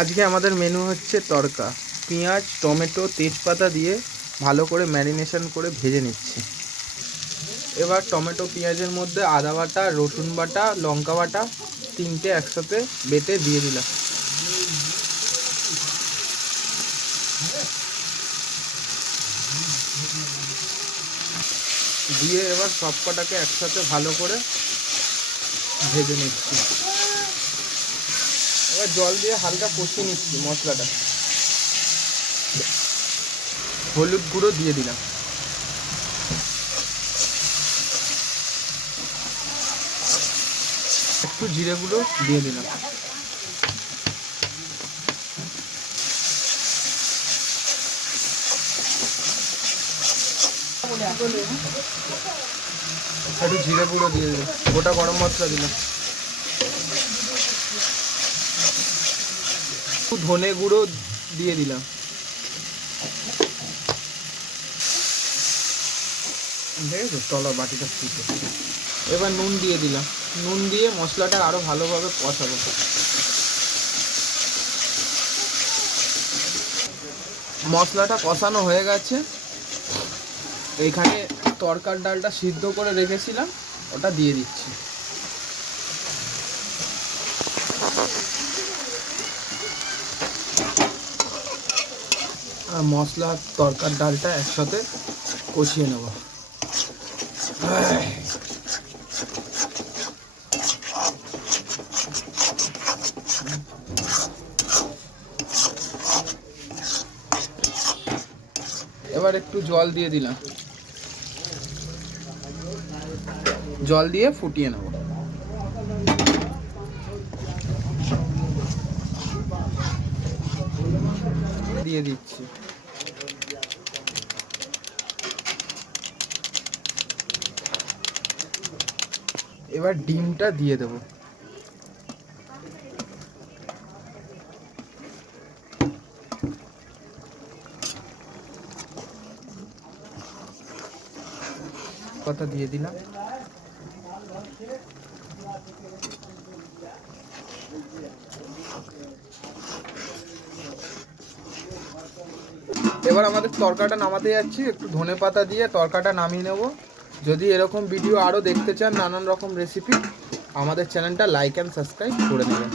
আজকে আমাদের মেনু হচ্ছে তড়কা। পেঁয়াজ, টমেটো, তেজপাতা দিয়ে ভালো করে ম্যারিনেশন করে ভেজে নিচ্ছি। এবার টমেটো পেঁয়াজের মধ্যে আদা বাটা, রসুন বাটা, লঙ্কা বাটা তিনটে একসাথে বেটে দিয়ে দিলাম। দিয়ে এবার সব কটাকে একসাথে ভালো করে ভেজে নিচ্ছি। এবার জল দিয়ে হালকা কষিয়ে নিচ্ছি মশলাটা। হলুদ গুঁড়ো দিয়ে দিলাম। একটু জিরে গুঁড়ো দিয়ে দিলাম। একটু জিরে গুঁড়ো দিয়ে দিলাম। গোটা গরম মশলা দিলাম। একটু ধনে গুঁড়ো দিয়ে দিলাম। দেখেছো তলা বাটিটা ফুটে। এবার নুন দিয়ে দিলাম। নুন দিয়ে মশলাটা আরো ভালোভাবে কষাবো। মশলাটা কষানো হয়ে গেছে। এইখানে তরকার ডালটা সিদ্ধ করে রেখেছিলাম, ওটা দিয়ে দিচ্ছি। আর মশলা তরকার ডালটা একসাথে কষিয়ে নেব। এবার একটু জল দিয়ে দিলাম। জল দিয়ে ফুটিয়ে নেব। দিয়ে দিচ্ছি। এবার ডিমটা দিয়ে দেব। কথা দিয়ে দিলাম। এবার আমাদের তরকাটা নামাতে যাচ্ছি। একটু ধনেপাতা দিয়ে তরকাটা নামিয়ে নেব। যদি এরকম ভিডিও আরও দেখতে চান নানান রকম রেসিপি, আমাদের চ্যানেলটা লাইক অ্যান্ড সাবস্ক্রাইব করে নেবেন।